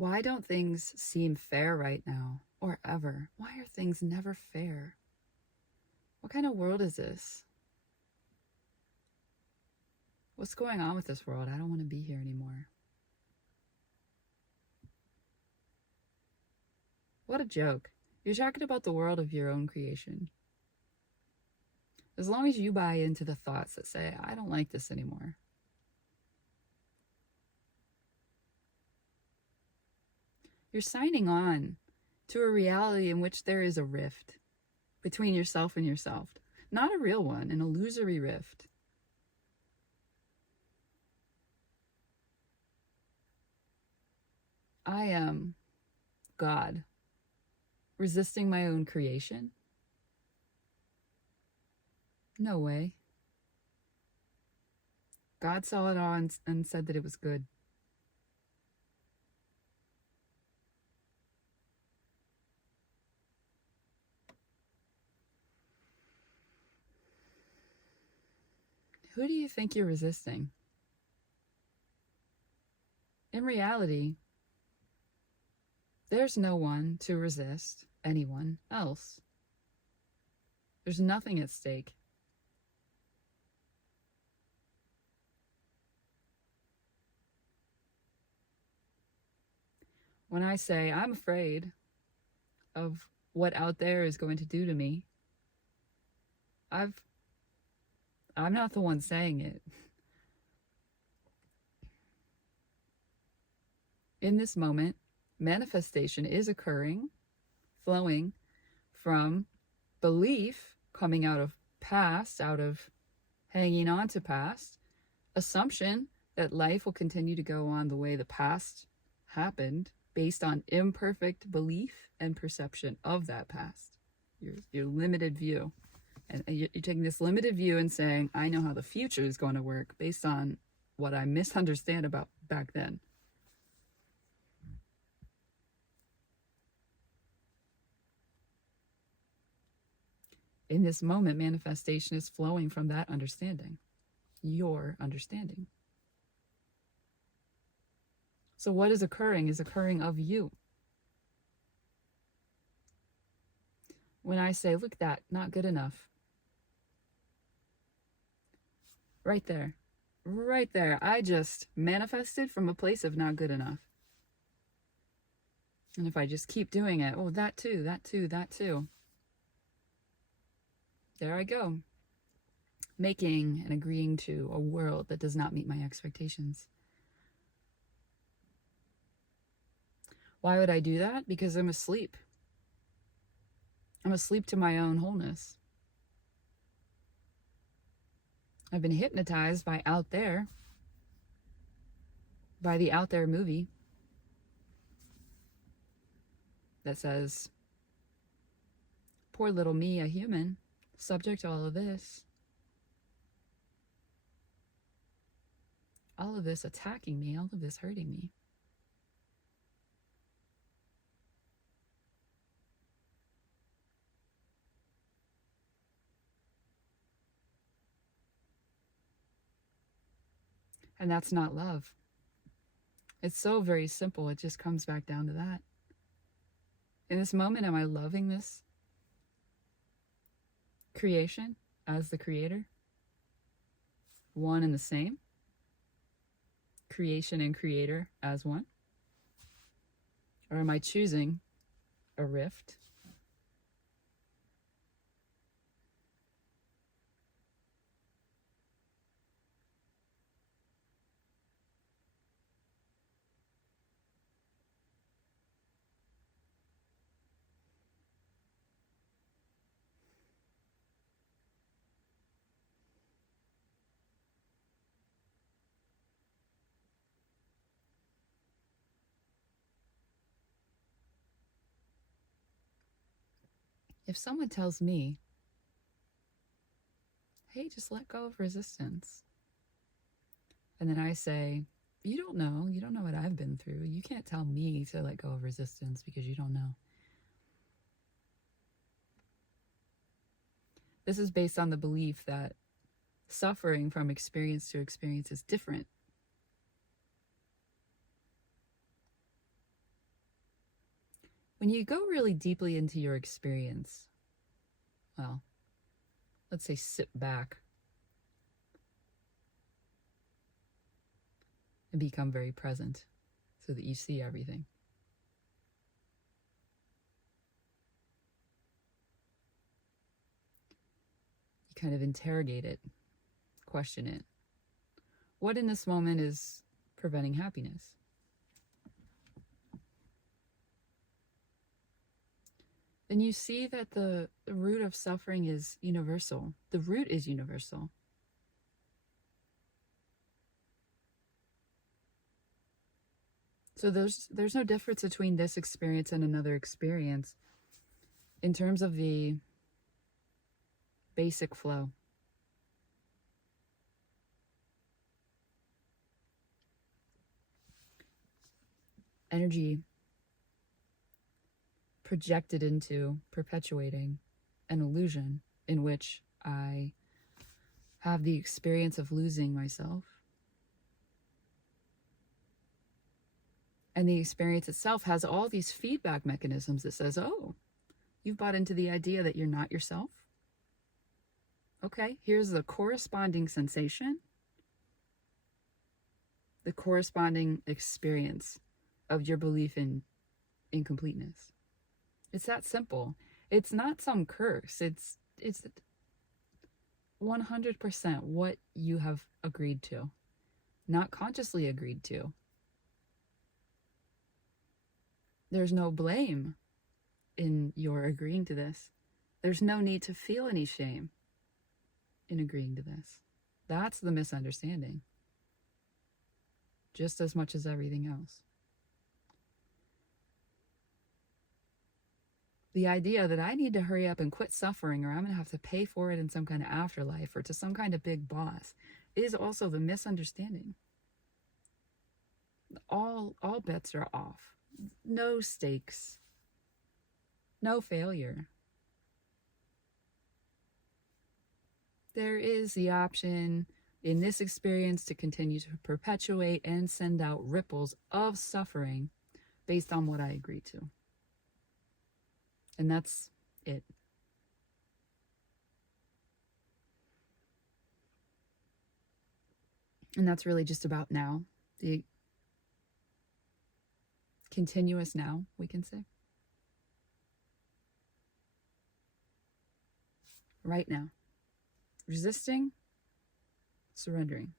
Why don't things seem fair right now or ever? Why are things never fair? What kind of world is this? What's going on with this world? I don't want to be here anymore. What a joke. You're talking about the world of your own creation. As long as you buy into the thoughts that say, I don't like this anymore. You're signing on to a reality in which there is a rift between yourself and yourself. Not a real one, an illusory rift. I am God, resisting my own creation? No way. God saw it all and said that it was good. Who do you think you're resisting? In reality, there's no one to resist anyone else. There's nothing at stake. When I say I'm afraid of what out there is going to do to me, I'm not the one saying it. In this moment, manifestation is occurring, flowing from belief coming out of past, out of hanging on to past, assumption that life will continue to go on the way the past happened based on imperfect belief and perception of that past, your limited view. And you're taking this limited view and saying, I know how the future is going to work based on what I misunderstand about back then. In this moment, manifestation is flowing from that understanding, your understanding. So what is occurring of you. When I say, look at that, not good enough. Right there, I just manifested from a place of not good enough. And if I just keep doing it, oh, that too. There I go, making and agreeing to a world that does not meet my expectations. Why would I do that? Because I'm asleep. I'm asleep to my own wholeness. I've been hypnotized by out there, by the out there movie that says, poor little me, a human, subject to all of this attacking me, all of this hurting me. And that's not love. It's so very simple. It just comes back down to that. In this moment, am I loving this creation as the creator? One and the same? Creation and creator as one? Or am I choosing a rift? If someone tells me, hey, just let go of resistance, and then I say, you don't know what I've been through. You can't tell me to let go of resistance because you don't know. This is based on the belief that suffering from experience to experience is different. When you go really deeply into your experience, well, let's say sit back and become very present so that you see everything. You kind of interrogate it, question it. What in this moment is preventing happiness? Then you see that the root of suffering is universal. The root is universal. So there's no difference between this experience and another experience in terms of the basic flow. Energy projected into perpetuating an illusion in which I have the experience of losing myself. And the experience itself has all these feedback mechanisms that says, oh, you've bought into the idea that you're not yourself. Okay, here's the corresponding sensation, the corresponding experience of your belief in incompleteness. It's that simple. It's not some curse. It's 100% what you have agreed to, not consciously agreed to. There's no blame in your agreeing to this. There's no need to feel any shame in agreeing to this. That's the misunderstanding, just as much as everything else. The idea that I need to hurry up and quit suffering, or I'm going to have to pay for it in some kind of afterlife or to some kind of big boss, is also the misunderstanding. All bets are off. No stakes. No failure. There is the option in this experience to continue to perpetuate and send out ripples of suffering based on what I agree to. And that's it. And that's really just about now. The continuous now, we can say. Right now. Resisting, surrendering.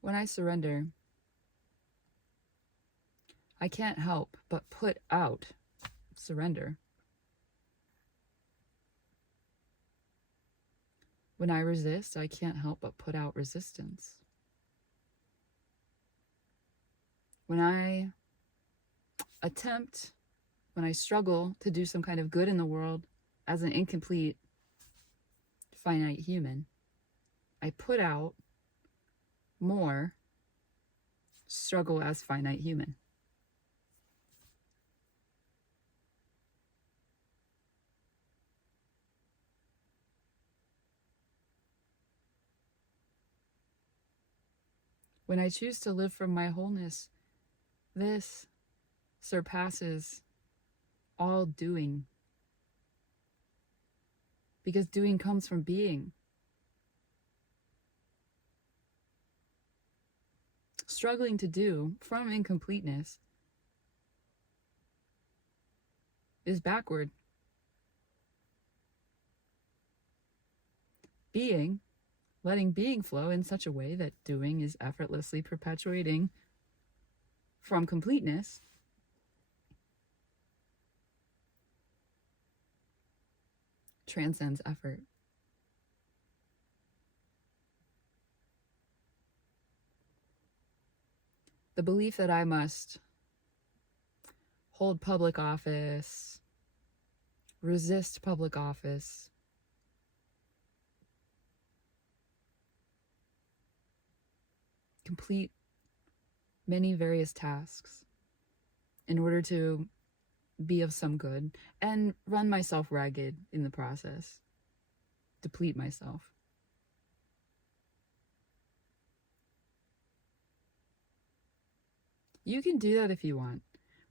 When I surrender, I can't help but put out surrender. When I resist, I can't help but put out resistance. When I struggle to do some kind of good in the world as an incomplete, finite human, I put out more struggle as finite human. When I choose to live from my wholeness, this surpasses all doing. Because doing comes from being. Struggling to do from incompleteness is backward. Being, letting being flow in such a way that doing is effortlessly perpetuating from completeness, transcends effort. The belief that I must hold public office, resist public office, complete many various tasks in order to be of some good and run myself ragged in the process, deplete myself. You can do that if you want,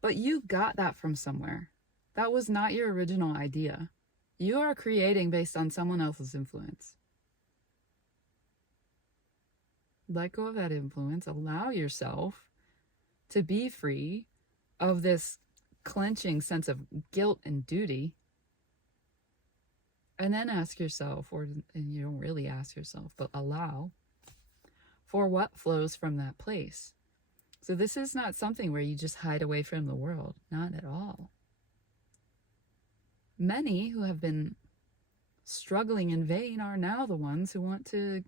but you got that from somewhere. That was not your original idea. You are creating based on someone else's influence. Let go of that influence. Allow yourself to be free of this clenching sense of guilt and duty. And then ask yourself, and you don't really ask yourself, but allow for what flows from that place. So this is not something where you just hide away from the world. Not at all. Many who have been struggling in vain are now the ones who want to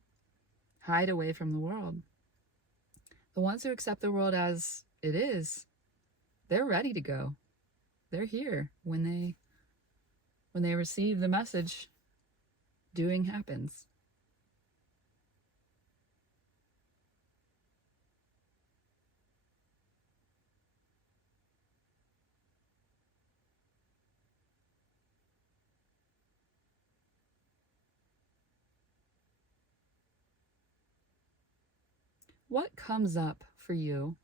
hide away from the world. The ones who accept the world as it is, they're ready to go. They're here when they receive the message. Doing happens. What comes up for you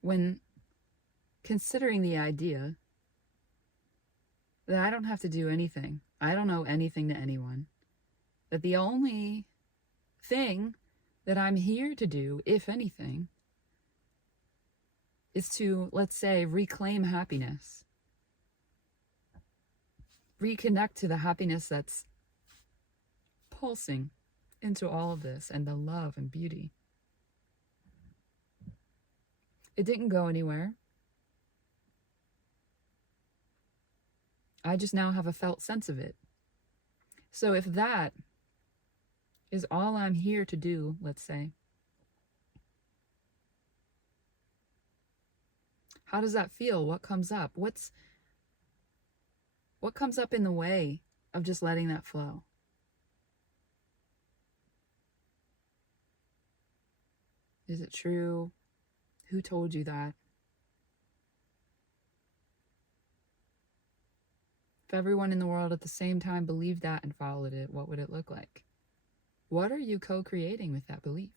when considering the idea that I don't have to do anything, I don't owe anything to anyone, that the only thing that I'm here to do, if anything, is to, let's say, reclaim happiness, reconnect to the happiness that's pulsing into all of this and the love and beauty. It didn't go anywhere. I just now have a felt sense of it. So if that is all I'm here to do, let's say, how does that feel? What comes up? What comes up in the way of just letting that flow? Is it true? Who told you that? If everyone in the world at the same time believed that and followed it, what would it look like? What are you co-creating with that belief?